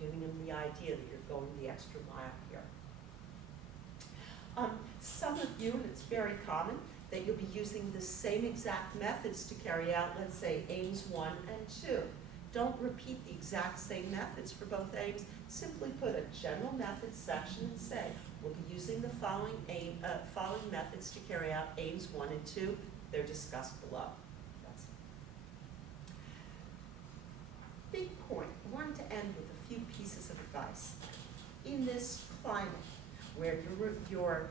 giving them the idea that you're going the extra mile here. Some of you, and it's very common, that you'll be using the same exact methods to carry out, let's say, aims 1 and 2. Don't repeat the exact same methods for both aims. Simply put a general methods section and say, we'll be using the following methods to carry out aims 1 and 2. They're discussed below. That's it. Big point. I wanted to end with a few pieces of advice. In this climate where your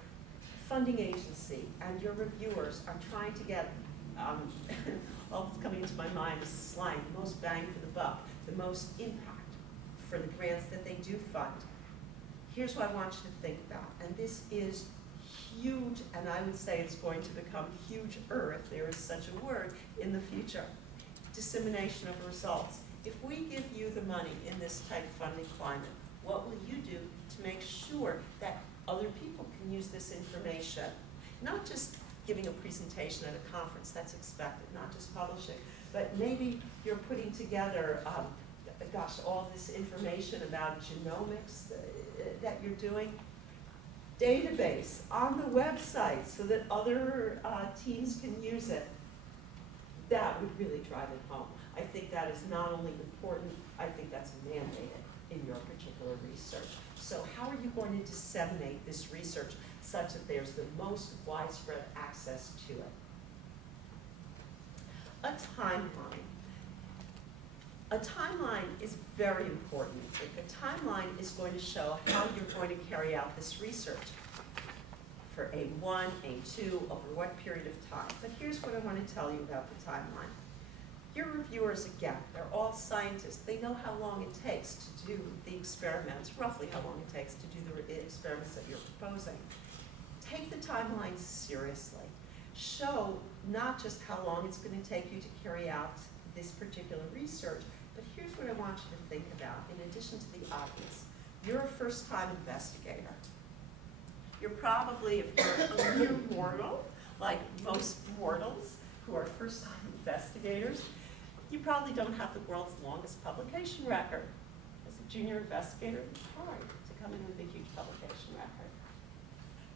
funding agency and your reviewers are trying to get, all that's coming into my mind is slang, the most bang for the buck, the most impact for the grants that they do fund. Here's what I want you to think about, and this is huge, and I would say it's going to become huger, if there is such a word, in the future. Dissemination of results. If we give you the money in this tight funding climate, what will you do to make sure that other people can use this information? Not just giving a presentation at a conference, that's expected, not just publishing, but maybe you're putting together, gosh, all this information about genomics that you're doing. Database on the website so that other teams can use it. That would really drive it home. I think that is not only important, I think that's mandated in your particular research. So how are you going to disseminate this research such that there's the most widespread access to it? A timeline. A timeline is very important. A timeline is going to show how you're going to carry out this research for aim 1, aim 2, over what period of time. But here's what I want to tell you about the timeline. Your reviewers, again, they're all scientists. They know how long it takes to do the experiments, roughly how long it takes to do the experiments that you're proposing. Take the timeline seriously. Show not just how long it's going to take you to carry out this particular research, but here's what I want you to think about, in addition to the obvious. You're a first-time investigator. You're probably, if you're a mere mortal, like most mortals who are first-time investigators, you probably don't have the world's longest publication record. As a junior investigator, it's hard to come in with a huge publication record.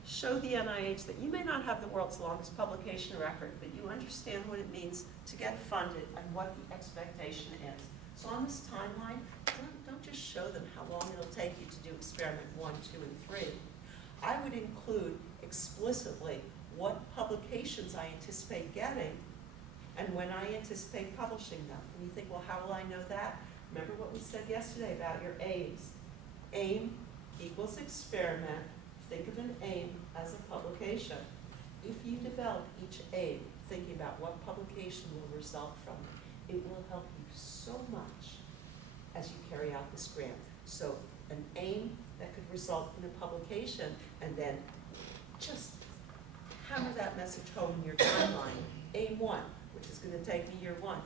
Show the NIH that you may not have the world's longest publication record, but you understand what it means to get funded and what the expectation is. So on this timeline, don't just show them how long it'll take you to do experiment 1, 2, and 3. I would include explicitly what publications I anticipate getting and when I anticipate publishing them. And you think, well, how will I know that? Remember what we said yesterday about your aims. Aim equals experiment. Think of an aim as a publication. If you develop each aim thinking about what publication will result from it, it will help you so much as you carry out this grant. So an aim that could result in a publication, and then just hammer that message home in your timeline. Aim 1, which is going to take me year 1.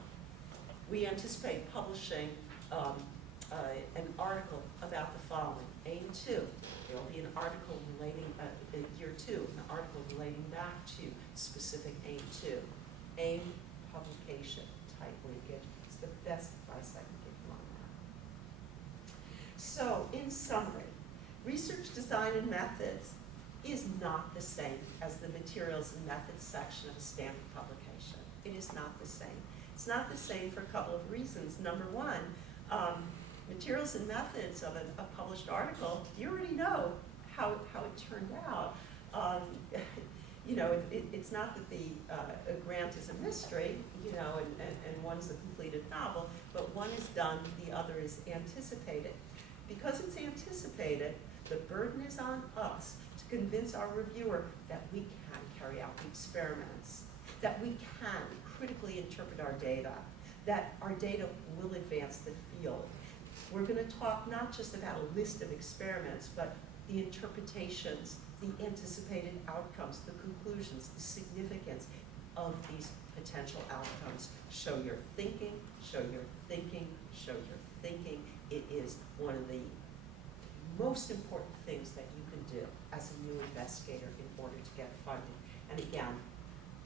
We anticipate publishing an article about the following. Aim 2, there will be an article relating, year 2, an article relating back to specific aim 2. Aim, publication, tight linkage. It's the best advice I can give you on that. So, in summary, research design and methods is not the same as the materials and methods section of a standard publication. It is not the same. It's not the same for a couple of reasons. Number one, materials and methods of a published article, you already know how it turned out. You know, it's not that the a grant is a mystery, you know, and one's a completed novel, but one is done, the other is anticipated. Because it's anticipated, the burden is on us to convince our reviewer that we can carry out the experiments, that we can critically interpret our data, that our data will advance the field. We're going to talk not just about a list of experiments, but the interpretations, the anticipated outcomes, the conclusions, the significance of these potential outcomes. Show your thinking, show your thinking, show your thinking. It is one of the most important things that you can do as a new investigator in order to get funding. And again,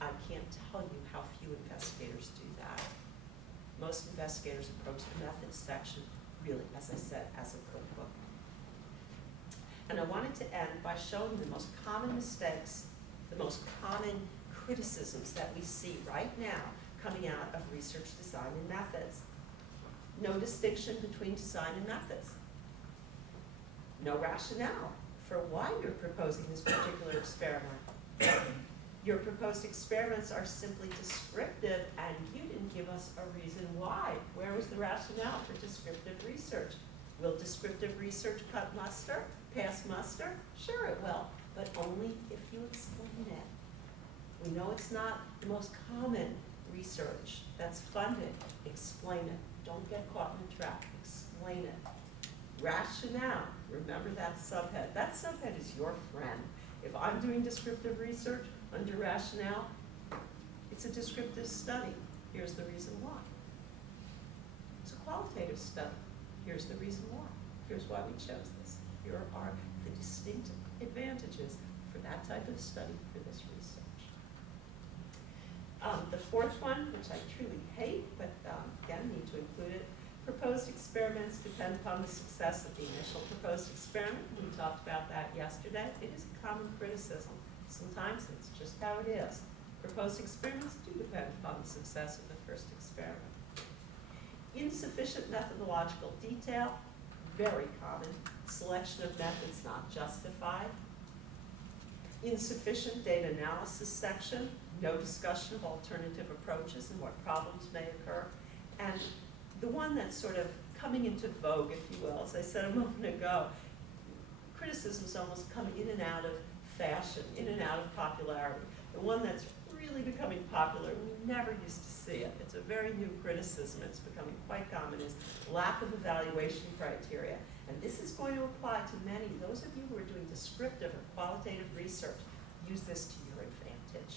I can't tell you how few investigators do that. Most investigators approach the methods section really, as I said, as a cookbook. And I wanted to end by showing the most common mistakes, the most common criticisms that we see right now coming out of research design and methods. No distinction between design and methods. No rationale for why you're proposing this particular experiment. Your proposed experiments are simply descriptive, and you didn't give us a reason why. Where was the rationale for descriptive research? Will descriptive research cut muster, pass muster? Sure it will, but only if you explain it. We know it's not the most common research that's funded. Explain it. Don't get caught in the trap. Explain it. Rationale. Remember that subhead. That subhead is your friend. If I'm doing descriptive research under rationale, it's a descriptive study. Here's the reason why. It's a qualitative study. Here's the reason why. Here's why we chose this. Here are the distinct advantages for that type of study for this research. The fourth one, which I truly hate, but again, need to include it, proposed experiments depend upon the success of the initial proposed experiment. We talked about that yesterday. It is a common criticism. Sometimes it's just how it is. Proposed experiments do depend upon the success of the first experiment. Insufficient methodological detail, very common. Selection of methods not justified. Insufficient data analysis section, no discussion of alternative approaches and what problems may occur. And the one that's sort of coming into vogue, if you will, as I said a moment ago, criticisms almost come in and out of fashion, in and out of popularity. The one that's really becoming popular, we never used to see it. It's a very new criticism. It's becoming quite common, is lack of evaluation criteria. And this is going to apply to many. Those of you who are doing descriptive or qualitative research, use this to your advantage.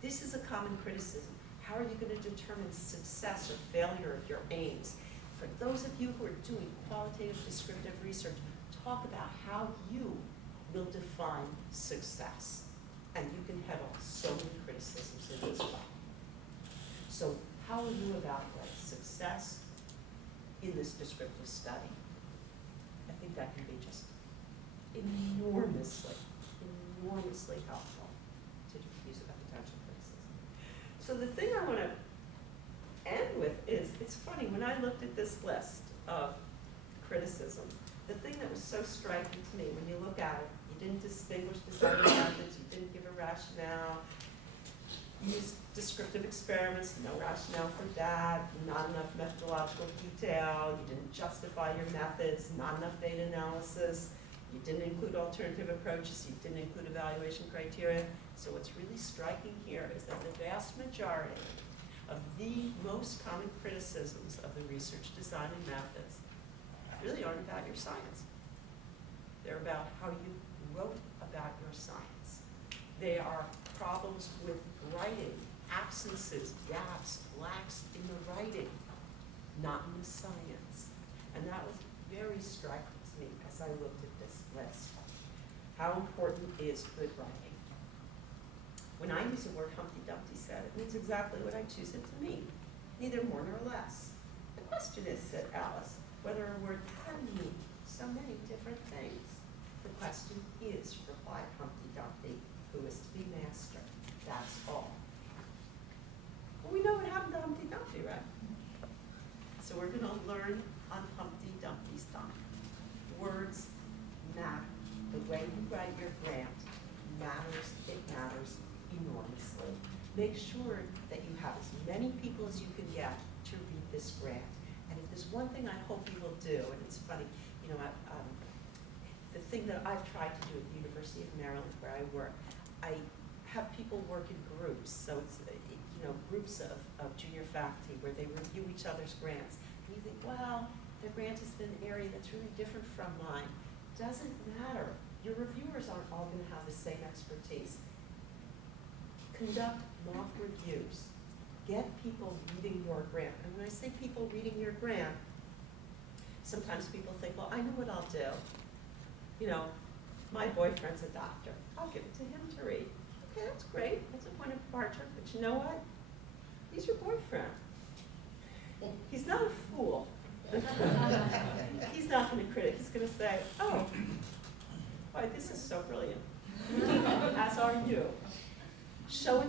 This is a common criticism. How are you going to determine success or failure of your aims? For those of you who are doing qualitative descriptive research, talk about how you will define success. And you can head off so many criticisms in this way. So how will you evaluate success in this descriptive study? I think that can be just enormously helpful to diffuse a potential criticism. So the thing I want to end with is, it's funny, when I looked at this list of criticism, the thing that was so striking to me when you look at it, you didn't distinguish design methods, you didn't give a rationale, you used descriptive experiments, no rationale for that, not enough methodological detail, you didn't justify your methods, not enough data analysis, you didn't include alternative approaches, you didn't include evaluation criteria. So what's really striking here is that the vast majority of the most common criticisms of the research design and methods really aren't about your science. They're about how you wrote about your science. They are problems with writing, absences, gaps, lacks in the writing, not in the science. And that was very striking to me as I looked at this list. How important is good writing? When I use the word Humpty Dumpty said, it means exactly what I choose it to mean, neither more nor less. The question is, said Alice, whether a word can mean so many different things. The question is, replied Humpty Dumpty, who is to be master. That's all. Well, we know what happened to Humpty Dumpty, right? So we're going to learn on Humpty Dumpty's time. Words matter. The way you write your grant matters. It matters enormously. Make sure that you have as many people as you can get to read this grant. And if there's one thing I hope you will do, and it's funny, you know, the thing that I've tried to do at the University of Maryland where I work, I have people work in groups. So it's, you know, groups of junior faculty where they review each other's grants. And you think, well, their grant is in an area that's really different from mine. Doesn't matter. Your reviewers aren't all going to have the same expertise. Conduct mock reviews. Get people reading your grant. And when I say people reading your grant, sometimes people think, well, I know what I'll do. You know, my boyfriend's a doctor. I'll give it to him to read. Okay, that's great. That's a point of departure. But you know what? He's your boyfriend. He's not a fool. He's not going to critic. He's going to say, oh, boy, this is so brilliant. As are you. Show it